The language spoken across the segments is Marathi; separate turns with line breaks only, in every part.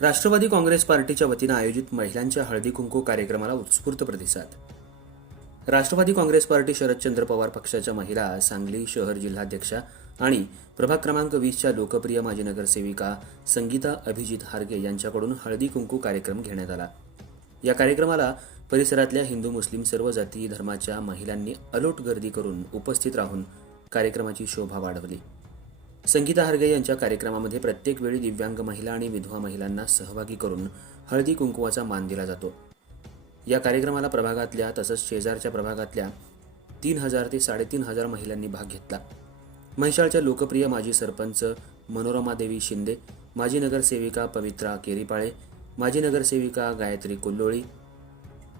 राष्ट्रवादी काँग्रेस पार्टीच्या वतीनं आयोजित महिलांच्या हळदी कुंकू कार्यक्रमाला उत्स्फूर्त प्रतिसाद. राष्ट्रवादी काँग्रेस पार्टी शरदचंद्र पवार पक्षाच्या महिला सांगली शहर जिल्हाध्यक्षा आणि प्रभाग क्रमांक वीसच्या लोकप्रिय माजी नगरसेविका संगीता अभिजित हारगे यांच्याकडून हळदी कुंकू कार्यक्रम घेण्यात आला. या कार्यक्रमाला परिसरातल्या हिंदू मुस्लिम सर्व जाती धर्माच्या महिलांनी अलोट गर्दी करून उपस्थित राहून कार्यक्रमाची शोभा वाढवली. संगीता हरगे यांच्या कार्यक्रमामध्ये प्रत्येक वेळी दिव्यांग महिला आणि विधवा महिलांना सहभागी करून हळदी कुंकुवाचा मान दिला जातो. या कार्यक्रमाला प्रभागातल्या तसंच शेजारच्या प्रभागातल्या तीन हजार ते साडेतीन हजार महिलांनी भाग घेतला. म्हैसाळच्या लोकप्रिय माजी सरपंच मनोरमादेवी शिंदे माजी नगरसेविका पवित्रा केरीपाळे माजी नगरसेविका गायत्री कुल्लोळी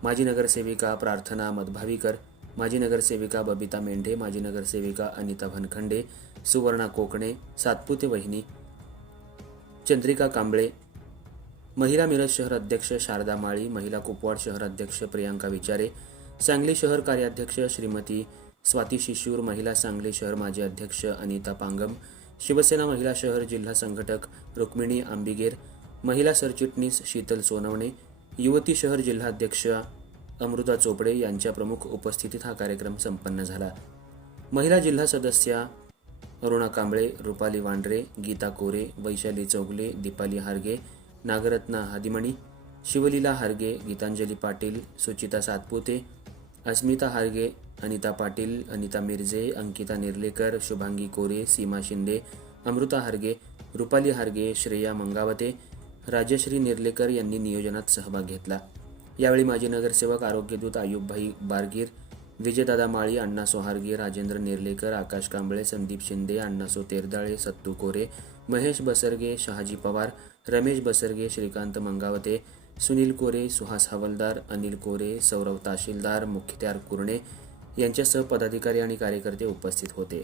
माजी नगरसेविका प्रार्थना मधभावीकर माजी नगरसेविका बबिता मेंढे माजी नगरसेविका अनिता भनखंडे सुवर्णा कोकणे सातपुते वहिनी चंद्रिका कांबळे महिला मिरज शहर अध्यक्ष शारदा माळी महिला कुपवाड शहर अध्यक्ष प्रियांका विचारे सांगली शहर कार्याध्यक्ष श्रीमती स्वाती शिशूर महिला सांगली शहर माजी अध्यक्ष अनिता पांगम शिवसेना महिला शहर जिल्हा संघटक रुक्मिणी आंबिगेर महिला सरचिटणीस शीतल सोनवणे युवती शहर जिल्हाध्यक्ष अमृता चोपडे यांच्या प्रमुख उपस्थितीत हा कार्यक्रम संपन्न झाला. महिला जिल्हा सदस्या अरुणा कांबळे रुपाली वांड्रे गीता कोरे वैशाली चौगले दीपाली हारगे नागरत्ना हादिमणी शिवलीला हारगे गीतांजली पाटील सुचिता सातपुते अस्मिता हारगे अनिता पाटील अनिता मिरजे अंकिता निर्लेकर शुभांगी कोरे सीमा शिंदे अमृता हारगे रुपाली हारगे श्रेया मंगावते राजश्री निर्लेकर यांनी नियोजनात सहभाग घेतला. यावेळी माजी नगरसेवक आरोग्यदूत आयुबभाई बारगीर विजयदादा माळी अण्णा सोहारगीर राजेंद्र निर्लेकर आकाश कांबळे संदीप शिंदे अण्णासो तेरदाळे सत्तू कोरे महेश बसरगे शहाजी पवार रमेश बसरगे श्रीकांत मंगावते सुनील कोरे सुहास हवलदार अनिल कोरे सौरव तहसीलदार मुख्यत्यार कुरणे यांच्यासह पदाधिकारी आणि कार्यकर्ते उपस्थित होते.